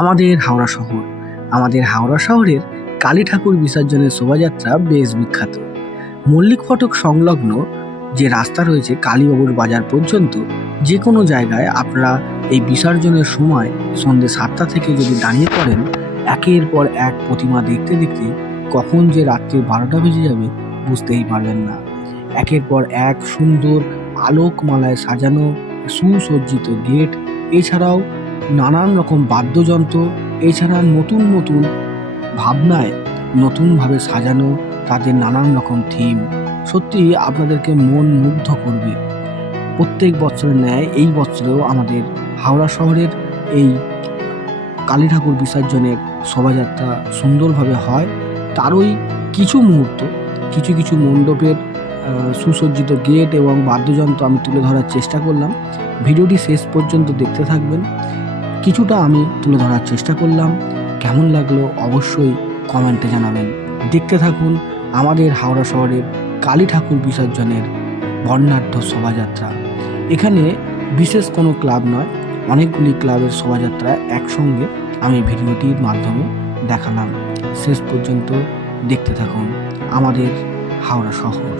আমাদের হাওড়া শহর আমাদের হাওড়া শহরের কালী ঠাকুর বিসর্জনের শোভাযাত্রা বেশ বিখ্যাত। মল্লিক ফটক সংলগ্ন যে রাস্তা রয়েছে কালীবাবুর বাজার পর্যন্ত, যে কোনো জায়গায় আপনারা এই বিসর্জনের সময় সন্ধ্যে 7টা থেকে যদি দাঁড়িয়ে পড়েন, একের পর এক প্রতিমা দেখতে দেখতে কখন যে রাত্রি 12টা বেজে যাবে বুঝতেই পারবেন না। একের পর এক সুন্দর আলোকমালায় সাজানো সুসজ্জিত গেট, এছাড়াও নানান রকম বাদ্যযন্ত্র, এছাড়া নতুন নতুন ভাবনায় নতুনভাবে সাজানো তাদের নানান রকম থিম, সত্যি আপনাদেরকে মন মুগ্ধ করবে। প্রত্যেক বছরের ন্যায় এই বছরেও আমাদের হাওড়া শহরের এই কালী ঠাকুর বিসর্জনের শোভাযাত্রা সুন্দরভাবে হয়। তারই কিছু মুহূর্ত, কিছু কিছু মণ্ডপের সুসজ্জিত গেট এবং বাদ্যযন্ত্র আমি তুলে ধরার চেষ্টা করলাম। ভিডিওটি শেষ পর্যন্ত দেখতে থাকবেন। কিছুটা আমি তুলে ধরার চেষ্টা করলাম, কেমন লাগলো অবশ্যই কমেন্টে জানাবেন। দেখতে থাকুন আমাদের হাওড়া শহরের কালী ঠাকুর বিসর্জনের বর্ণাঢ্য শোভাযাত্রা। এখানে বিশেষ কোনো ক্লাব নয়, অনেকগুলি ক্লাবের শোভাযাত্রা একসঙ্গে আমি ভিডিওটির মাধ্যমে দেখালাম। শেষ পর্যন্ত দেখতে থাকুন আমাদের হাওড়া শহর।